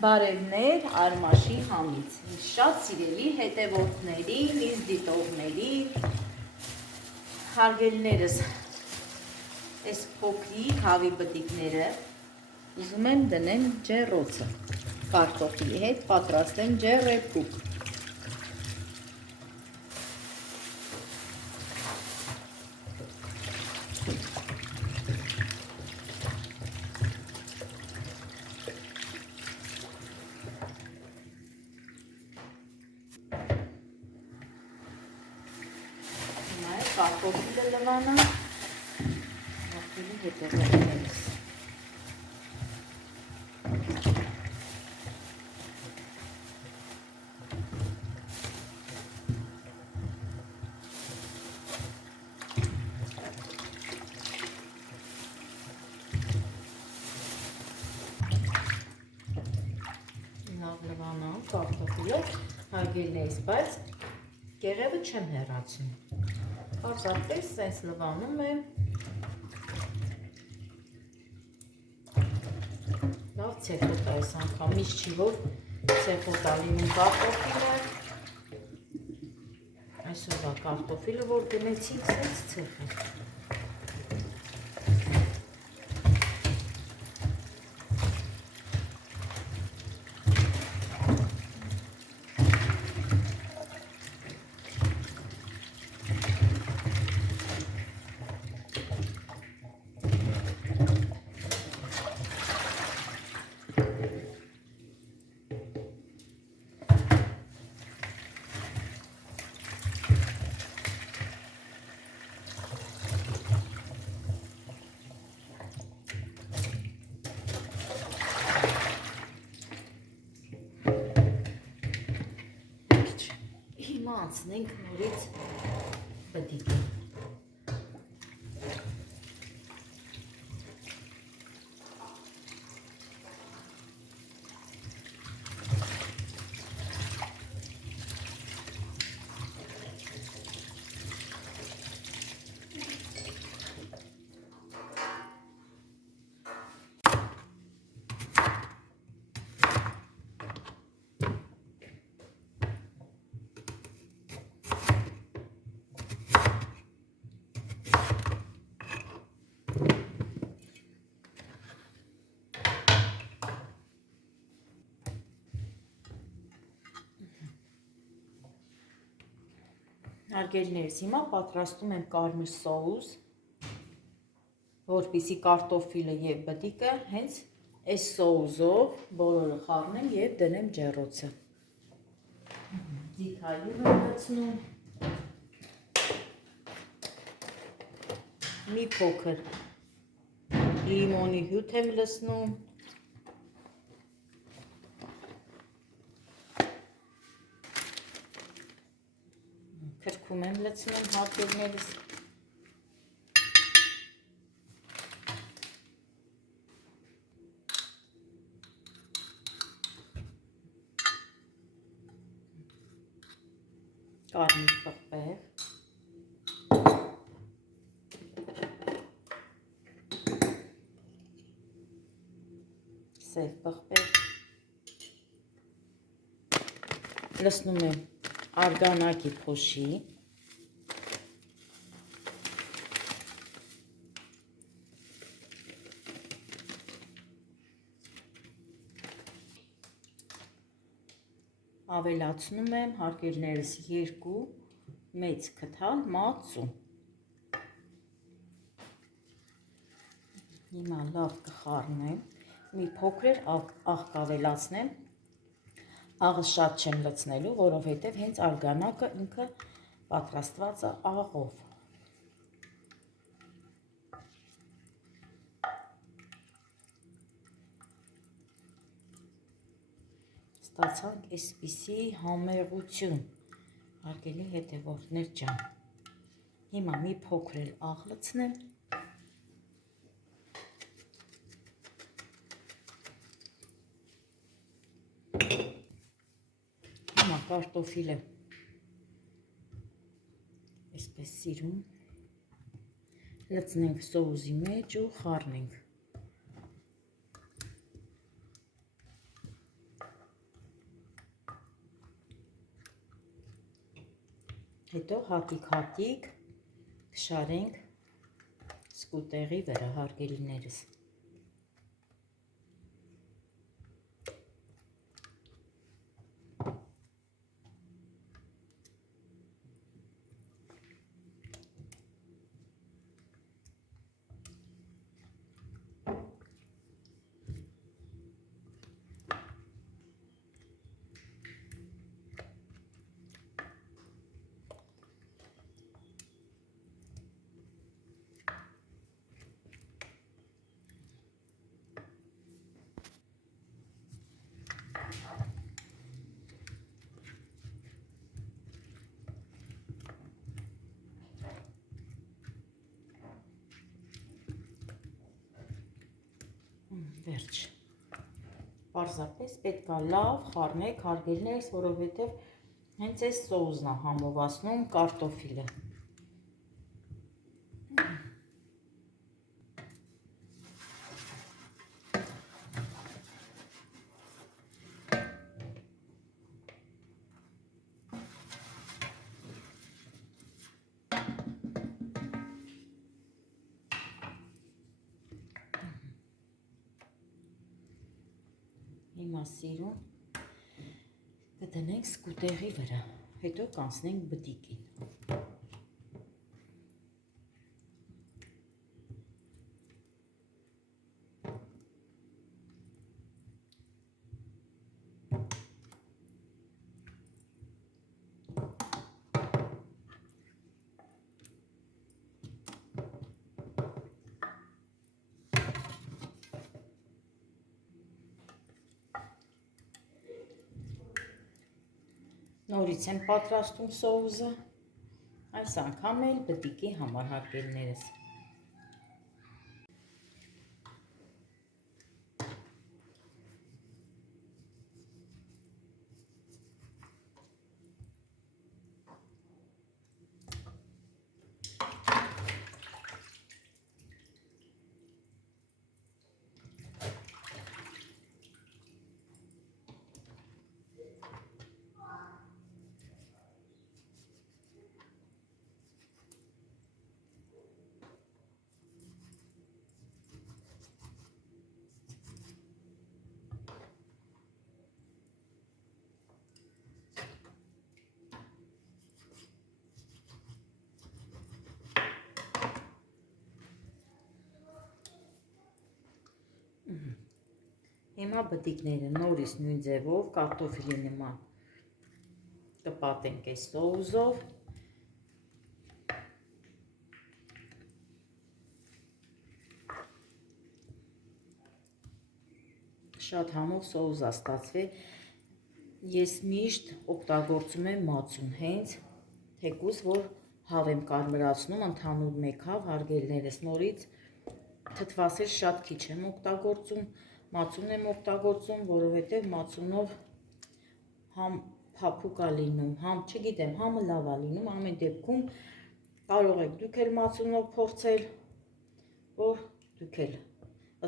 Բարևներ Արմաշի համից, շատ սիրելի հետևորդներին, ինձ դիտողներին, հարգելիներս, այս փոքրիկ հավի բտիկները ուզում եմ դնեմ ջեռոցը, կարտոֆիլի հետ պատրաստեմ ջեռեպուկ։ Կարտոֆիլը լվանա, կարտոֆիլի հետևներս։ Լավ լվանա կարտոֆիլը, հարգելիներս, բայց կեղևը չեմ հեռացնում։ Պարզապես սենց լվանում եմ, լավ ցեխոտա այս անգամ, միշտ չի որ ցեխոտա լինում կարտոֆիլը, այսօրվա կարտոֆիլը որ դնեցինք սենց ցեխոտ։ Հիմա անցնենք նորից բդիկին։ Հարգելիներս, հիմա պատրաստում եմ կարմիր սոուս, որպեսզի կարտոֆիլը և բդիկը հենց այս սոուսով բոլորը խառնեմ և դնեմ ջեռոցը։ Ձիթայում եմ լցնում, մի փոքր լիմոնի հյութ եմ լցնում, քրքում եմ լցնում հարգելիներս, կարմիր պղպեղ, սև պղպեղ, լցնում եմ արգանակի փոշի, ավելացնում եմ հարգելիներս 2 մեծ քթալ մածու։ Հիմա լավ կխառնեմ, մի փոքր աղ կավելացնեմ, աղը շատ չեմ լցնելու, որովհետև հենց արգանակը ինքը պատրաստված է աղով։ Ստացանք այսպիսի համեղություն, հարգելի հետևորդներ ջան։ Հիմա մի փոքր էլ աղ լցնեմ։ Հիմա կարտոֆիլը այսպես սիրում, լցնենք սոուսի մեջ ու խառնենք։ Հետո հատիկ կշարենք սկուտեղի վրա, հարգելիներս։ Վերջ։ Պարզապես պետք է լավ խառնեք, հարգելիներս, որովհետև հենց այս սոուսն է համովասնում կարտոֆիլը։ Հիմա սիրուն կդնենք սկուտեղի վրա, հետո կանցնենք բտիկին։ Նորից եմ պատրաստում սոուսը, այս անգամ էլ բտիկի համար, հարգելիներս։ Հիմա բտիկները նորից նույն ձևով կարտոֆիլի նման կպատենք այս սոուսով։ Շատ համով սոուս է ստացվել։ Ես միշտ օգտագործում եմ մածուն, հենց թեկուզ որ հավ եմ կարմրացնում, ընդհանուր մեկ հավ, հարգելիներս, նորից թթվասեր շատ քիչ եմ օգտագործում, մածուն եմ օգտագործում, որովհետև մածունով համ փափուկ է լինում, համ չգիտեմ, համը լավ է լինում, ամեն դեպքում կարող եք դուք էլ մածունով փորձել, որ դուք էլ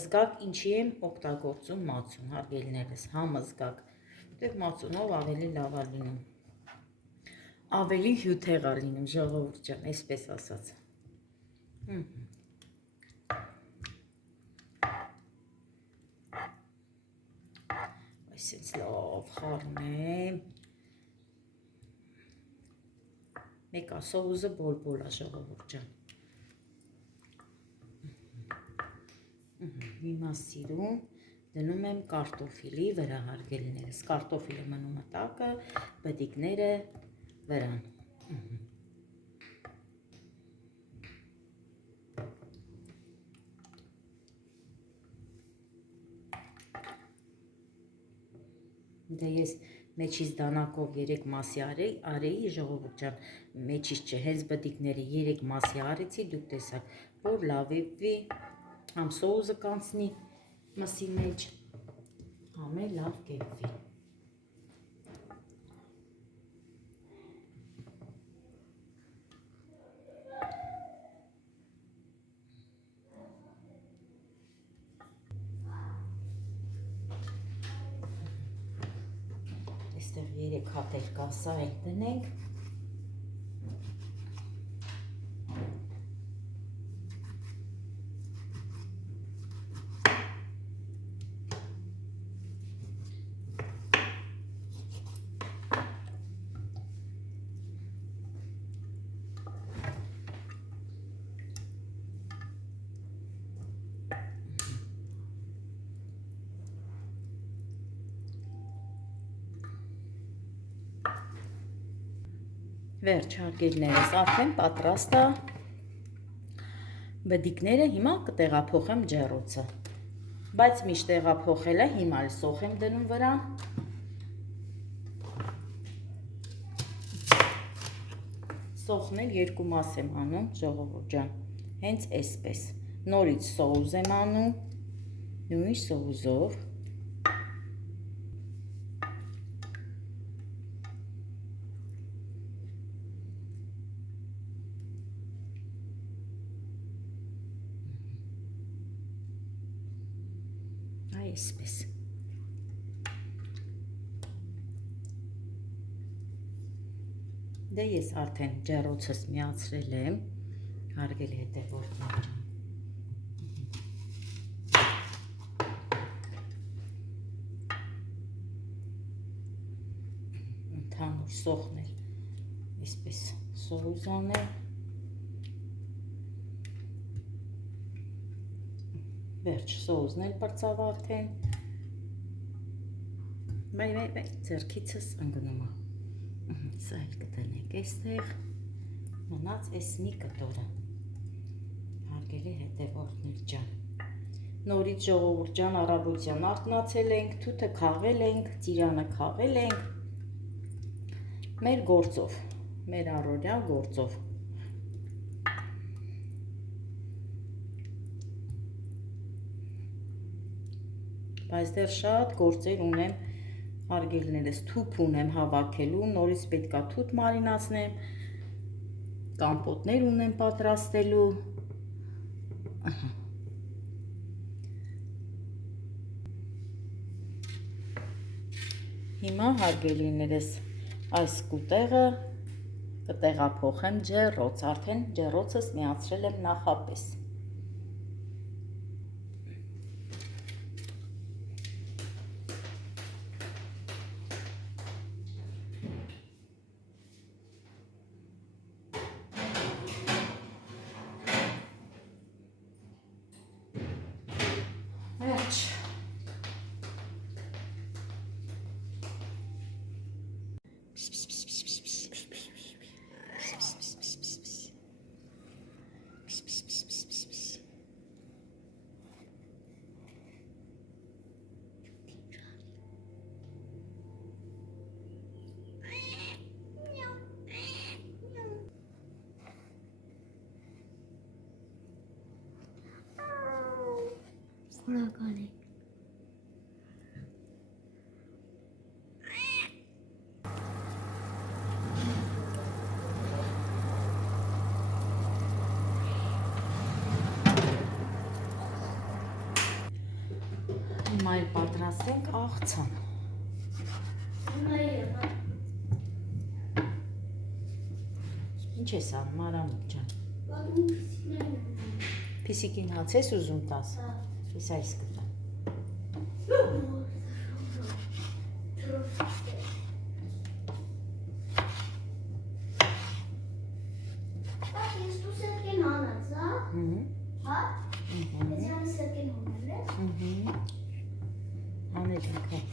զգաք ինչի եմ օգտագործում մածուն, հարգելիներս, համը զգաք, որովհետև մածունով ավելի լավ է լինում, ավելի հյութեղ է լինում, ժողովուրդ ջան, այսպես ասած։ Այսպես լավ խառնեմ։ Մեկա սոուսը բոլ-բոլ է, ժողովուրդ ջան։ Հիմա սիրուն դնում եմ կարտոֆիլի վրա, հարգելիներս, կարտոֆիլը մնում է տակը, բտիկները վրան։ Դե ես մեջից դանակով 3 մասի արեի, ժողովուրդ ջան, մեջից չէ, հենց բտիկների 3 մասի արեցի, դուք տեսաք, որ լավի համ սոուսը կանցնի մսի մեջ, համ էլ լավ կեպվի։ Այստեղ 3 հատ էլ կա, սա էլ դնենք։ Վերջ հարգելիներս, արդեն պատրաստ է։ Բդիկները հիմա կտեղափոխեմ ջեռոցը, բայց միշտ տեղափոխելը հիմա էլ սոխ եմ դնում վրան։ Սոխն էլ երկու մաս եմ անում, ժողովուրդ ջան, հենց այսպես։ Նորից սոուս եմ անում, նույն սոուսով։ Այսպես։ Դե ես արդեն ջեռոցս միացրել եմ, հարգելի հետևորդներ ջան։ Ընդհանուր սոխն էլ այսպես սոուս անել։ Վերջ սոուսն էլ պրծավ արդեն։ Բայ ձեռքիցս ընկնում է։ Սա էլ կտնենք այստեղ, մնաց այս մի կտորը, հարգելի հետևորդներ ջան։ Նորից ժողովուրդ ջան, առավոտյան արթնացել ենք, թութը քաղել ենք, ծիրանը քաղել ենք, մեր գործով, մեր առօրյա գործով։ Բայց դեռ շատ գործեր ունեմ, հարգելիներս, թուփ ունեմ հավաքելու, նորից պետքա թութ մարինացնեմ, կամպոտներ ունեմ պատրաստելու։ Հիմա հարգելիներս, այս կուտեղը կտեղափոխեմ ջեռոց, արդեն ջեռոցս միացրել եմ նախապես։ Շնորհակալ եմ։ Հիմա էլ պատրաստենք աղցան։ Ինչ ես անում, Արամիկ ջան։ Փիսիկին հաց ես ուզում տաս։ Ես այս կտամ։ Անել ենք։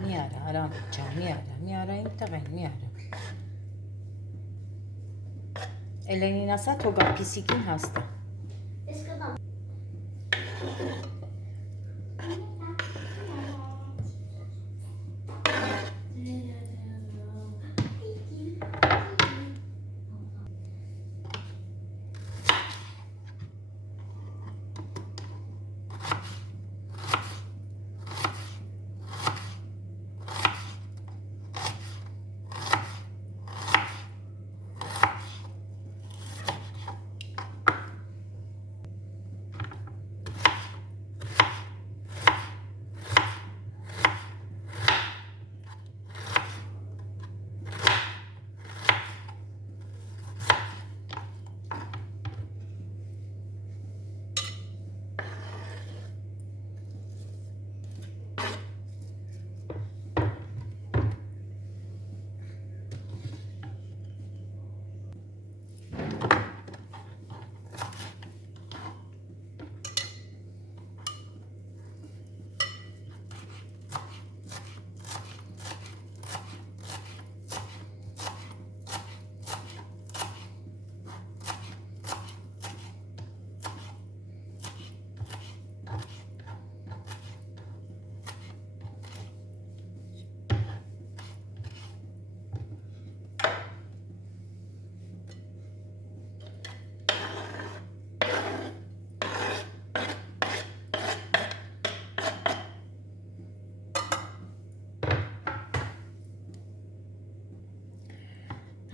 Մի արա, Արամիկ ջան, մի արա իմ տղեն, մի արա։ Էլենին ասա, թողա փիսիկին հաստա։ Ես կտամ։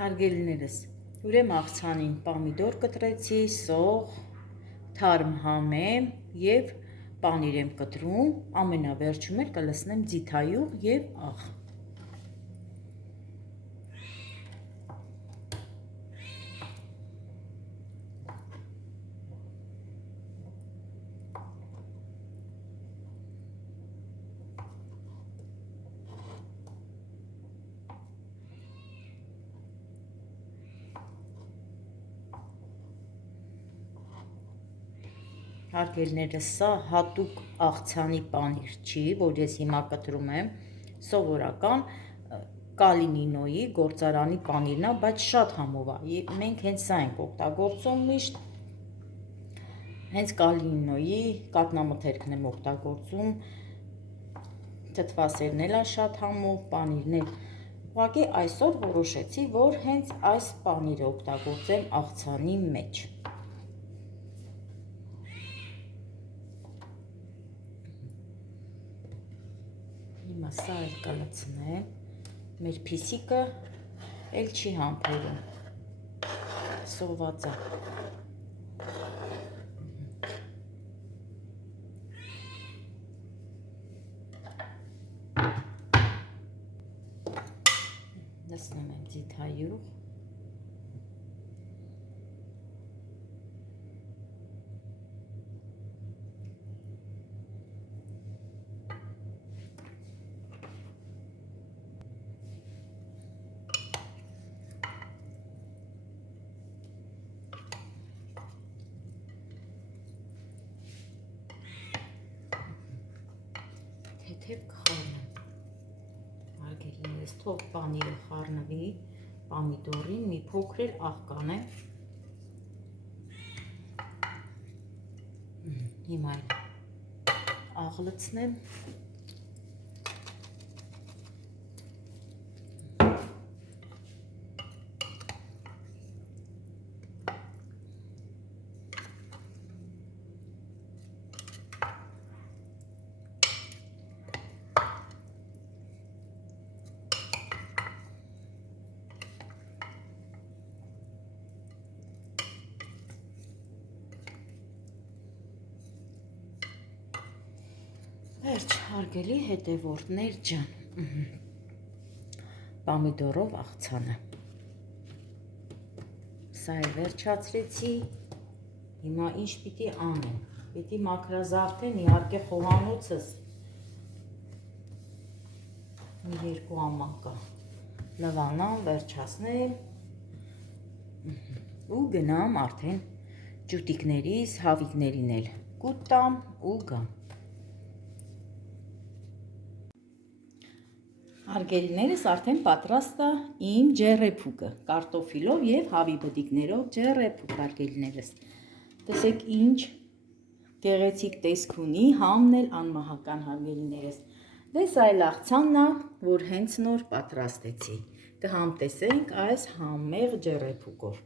Հարգելիներս, ուրեմն աղցանին պամիդոր կտրեցի, սող, թարմ համ եմ և պանիր եմ կտրում, ամենավերջում էլ կլսնեմ ձիթայուղ և աղ։ Հարգելիներս, սա հատուկ աղցանի պանիր չի, որ ես հիմա կտրում եմ, սովորական Կալինինոյի գործարանի պանիրն է, բայց շատ համով է։ Մենք հենց սա ենք օգտագործում միշտ, հենց Կալինինոյի կաթնամթերքն եմ օգտագործում, թթվասերն էլ է շատ համով, պանիրն էլ։ Ուղղակի այսօր որոշեցի, որ հենց այս պանիրը օգտագործեմ աղցանի մեջ։ Հիմա սա էլ կլցնեմ, մեր փիսիկը էլ չի համբերում, սոված է։ Լցնում եմ ձիթայուղ։ Թեթև կխառնեմ, հարգելիներս, թող պանիրը խառնվի, պամիդորին մի փոքր էլ աղ կանեմ։ Հիմա աղ լցնեմ։ Վերջ, հարգելի հետևորդներ ջան, պամիդորով աղցանը։ Սա էլ վերջացրեցի, հիմա ինչ պիտի անեմ, պիտի մաքրազարդեն իհարկե խոհանոցս մի 2 ամակա լվանամ, վերջացնեմ ու գնամ արդեն ճուտիկներիս, հավիկներին էլ կուտ տամ ու գամ։ Հարգելիներս, արդեն պատրաստ է իմ ջեռեփուկը, կարտոֆիլով և հավի բդիկներով ջեռեփուկ, հարգելիներս։ Տեսեք ինչ գեղեցիկ տեսք ունի, համն էլ անմահական, հարգելիներս։ Դե սա էլ աղցանն է, որ հենց նոր պատրաստեցի։ Կհամտեսենք այս համեղ ջեռեփուկով։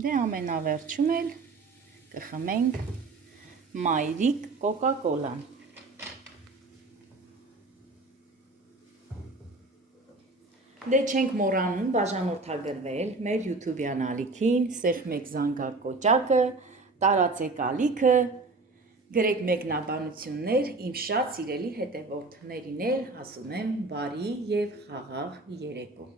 Դե ամենավերջում էլ կխմենք մայրիկ կոկա-կոլան։ Դե չենք մոռանում բաժանորդագրվել մեր YouTube-յան ալիքին, սեղմեք զանգակոճակը, տարածեք ալիքը, գրեք մեկնաբանություններ, իմ շատ սիրելի հետևորդներին էլ ասում եմ բարի և խաղաղ երեկո։